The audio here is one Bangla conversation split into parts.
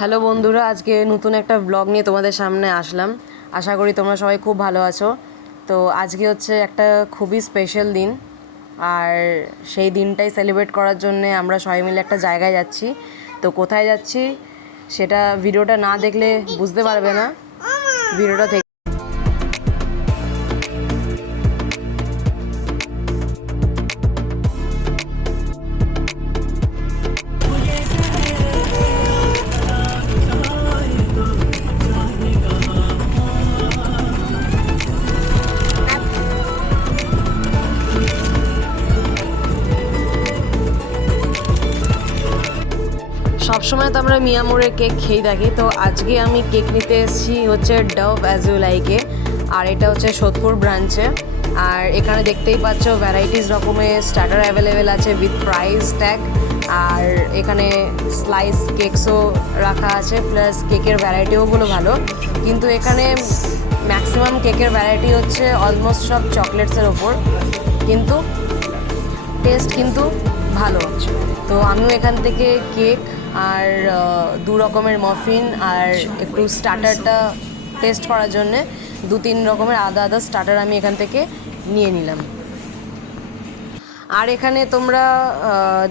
হ্যালো বন্ধুরা, আজকে নতুন একটা ব্লগ নিয়ে তোমাদের সামনে আসলাম। আশা করি তোমরা সবাই খুব ভালো আছো। তো আজকে হচ্ছে একটা খুবই স্পেশাল দিন, আর সেই দিনটাই সেলিব্রেট করার জন্যে আমরা সবাই মিলে একটা জায়গায় যাচ্ছি। তো কোথায় যাচ্ছি সেটা ভিডিওটা না দেখলে বুঝতে পারবে না। ভিডিওটা থেকে সবসময় তো আমরা মিয়ামোরের কেক খেয়ে থাকি। তো আজকে আমি কেক নিতে এসেছি হচ্ছে ডাভ অ্যাজ ইউ লাইকে, আর এটা হচ্ছে সোদপুর ব্রাঞ্চে। আর এখানে দেখতেই পাচ্ছ ভ্যারাইটিস রকমের স্টার্টার অ্যাভেলেবেল আছে উইথ প্রাইস ট্যাগ। আর এখানে স্লাইস কেকসও রাখা আছে, প্লাস কেকের ভ্যারাইটিওগুলো ভালো। কিন্তু এখানে ম্যাক্সিমাম কেকের ভ্যারাইটি হচ্ছে অলমোস্ট সব চকলেটসের ওপর, কিন্তু টেস্ট কিন্তু ভালো। তো আমিও এখান থেকে কেক আর দু রকমের মফিন আর একটু স্টার্টারটা টেস্ট করার জন্যে 2-3 রকমের আলাদা আলাদা স্টার্টার আমি এখান থেকে নিয়ে নিলাম। আর এখানে তোমরা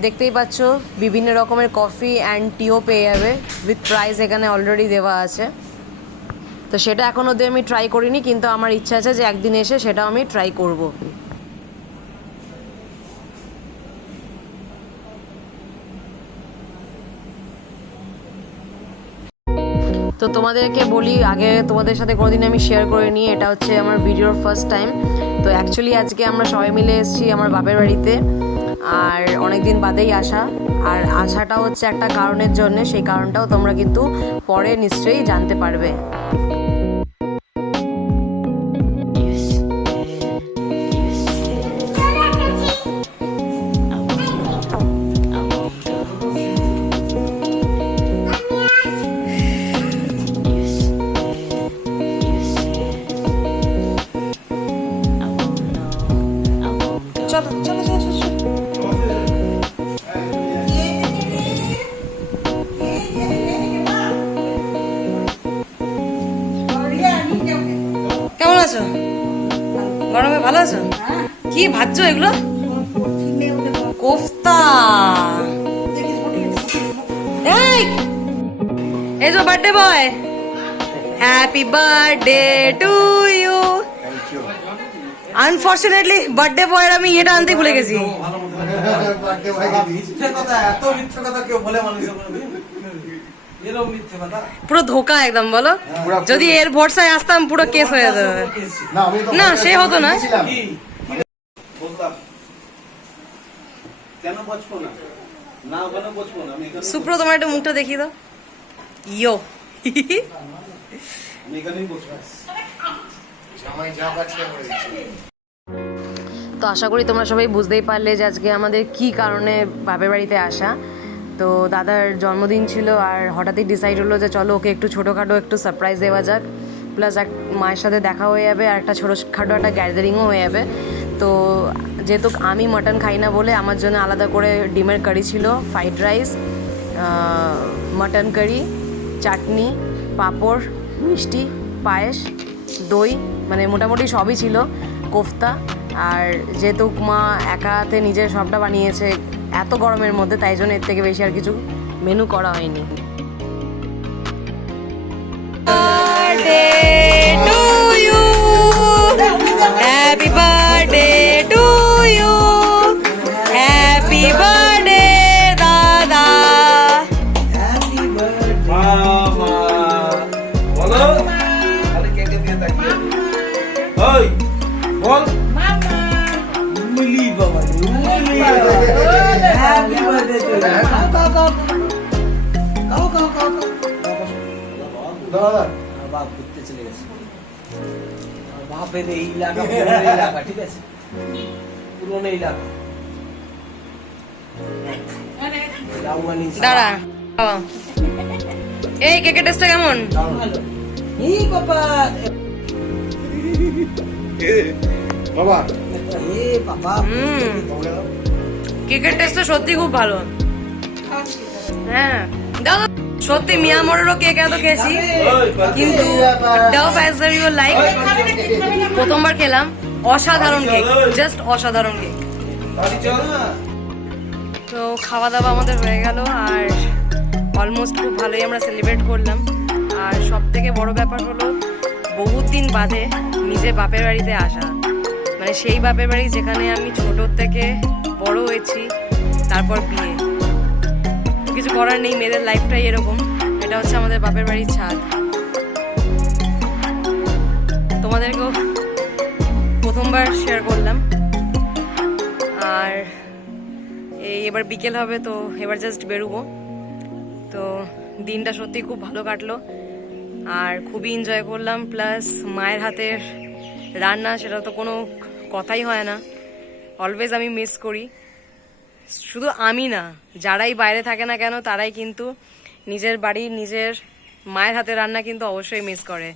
দেখতেই পাচ্ছ বিভিন্ন রকমের কফি অ্যান্ড টিও পেয়ে যাবে উইথ প্রাইস এখানে অলরেডি দেওয়া আছে। তো সেটা এখন অবধি আমি ট্রাই করিনি, কিন্তু আমার ইচ্ছা আছে যে একদিন এসে সেটা আমি ট্রাই করব। তো তোমাদেরকে বলি, আগে তোমাদের সাথে কোনোদিন আমি শেয়ার করে নিই, এটা হচ্ছে আমার ভিডিওর ফার্স্ট টাইম। তো অ্যাকচুয়ালি আজকে আমরা সবাই মিলে এসেছি আমার বাপের বাড়িতে, আর অনেক দিন বাদেই আসা। আর আসাটা হচ্ছে একটা কারণের জন্য, সেই কারণটাও তোমরা কিন্তু পরে নিশ্চয়ই জানতে পারবে। চলো চলো চলো কেমন আছো? গরমে ভালো আছো? কি ভাজছো এগুলো? কোফতা। এই যে birthday boy, happy birthday to you. Unfortunately birthday বয়ের আমি এটা আনতে ভুলে গেছি। পুরো ধোকা একদম, বলো। যদি এর ভরসায় আসতাম পুরো কেস হয়ে যাবে। না সে হতো না। সুপ্র, তোমার একটু মুখটা দেখিয়ে দাও। ইয়ো তো আশা করি তোমরা সবাই বুঝতেই পারলে যে আজকে আমাদের কি কারণে বাপের বাড়িতে আসা। তো দাদার জন্মদিন ছিল, আর হঠাৎই ডিসাইড হলো যে চলো ওকে একটু ছোটোখাটো একটু সারপ্রাইজ দেওয়া যাক, প্লাস এক মায়ের সাথে দেখা হয়ে যাবে, আর একটা ছোটোখাটো একটা গ্যাদারিংও হয়ে যাবে। তো যেহেতু আমি মাটন খাই না বলে আমার জন্য আলাদা করে ডিমের কারি ছিল, ফ্রাইড রাইস, মাটন কারি, চাটনি, পাঁপড়, মিষ্টি, পায়েস, দই, মানে মোটামুটি সবই ছিল, কোফতা। আর যেহেতু মা একা হাতে নিজের সবটা বানিয়েছে এত গরমের মধ্যে, তাই জন্য এর থেকে বেশি আর কিছু মেনু করা হয়নি। Happy birthday to you, happy birthday দাদা। বল মিলি বাবা, হ্যাপি বার্থডে টু দাদা। বাপ ঘুরতে চলে গেছে, বাপের এই এলাকা পুরনো এলাকা, ঠিক আছে, পুরনো এলাকা। দাঁড়া, এই কেকের টেস্টটা কেমন? এই বাবা বাবা, এ বাবা, কেকের টেস্টটা সত্যি খুব ভালো। হ্যাঁ দাদা। সত্যি মিয়ামোরেরও কেক এত খেয়েছি, কিন্তু ডাভ অ্যাজ ইউ লাইক প্রথমবার খেলাম, অসাধারণ কেক, জাস্ট অসাধারণ কেক। তো খাওয়া দাওয়া আমাদের হয়ে গেল, আর অলমোস্ট খুব ভালোই আমরা সেলিব্রেট করলাম। আর সব থেকে বড় ব্যাপার হলো বহুত দিন বাদে নিজে বাপের বাড়িতে আসা, মানে সেই বাপের বাড়ি যেখানে আমি ছোটোর থেকে বড় হয়েছি, তারপর বিয়ে। কিছু করার নেই, মেয়েদের লাইফটাই এরকম। এটা হচ্ছে আমাদের বাপের বাড়ির ছাদ। তোমাদেরকেও প্রথমবার শেয়ার করলাম। আর এবার বিকেল হবে, তো এবার জাস্ট বেরোবো। তো দিনটা সত্যি খুব ভালো কাটলো, আর খুবই এনজয় করলাম। প্লাস মায়ের হাতের রান্না, সেটা তো কোনো কথাই হয় না, অলওয়েজ আমি মিস করি। শুধু আমি না, যারাই বাইরে থাকে না কেন, তারাই কিন্তু নিজের বাড়ির নিজের মায়ের হাতের রান্না কিন্তু অবশ্যই মিস করে।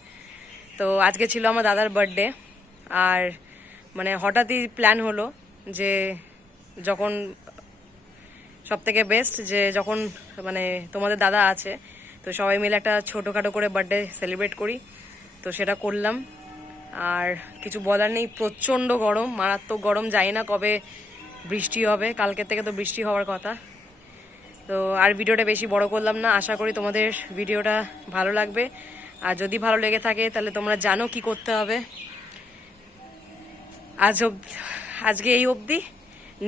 তো আজকে ছিল আমার দাদার বার্থডে, আর মানে হঠাৎই প্ল্যান হলো যে যখন সব থেকে বেস্ট যে যখন মানে তোমাদের দাদা আছে, তো সবাই মিলে একটা ছোটোখাটো করে বার্থডে সেলিব্রেট করি। তো সেটা করলাম। আর কিছু বলার নেই, প্রচণ্ড গরম, মারাত্মক গরম, জানি না কবে বৃষ্টি হবে, কালকের থেকে তো বৃষ্টি হওয়ার কথা। তো আর ভিডিওটা বেশি বড় করলাম না, আশা করি তোমাদের ভিডিওটা ভালো লাগবে। আর যদি ভালো লেগে থাকে তাহলে তোমরা জানো কি করতে হবে। আজকে এই অবধি,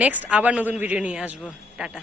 নেক্সট আবার নতুন ভিডিও নিয়ে আসবো। টাটা।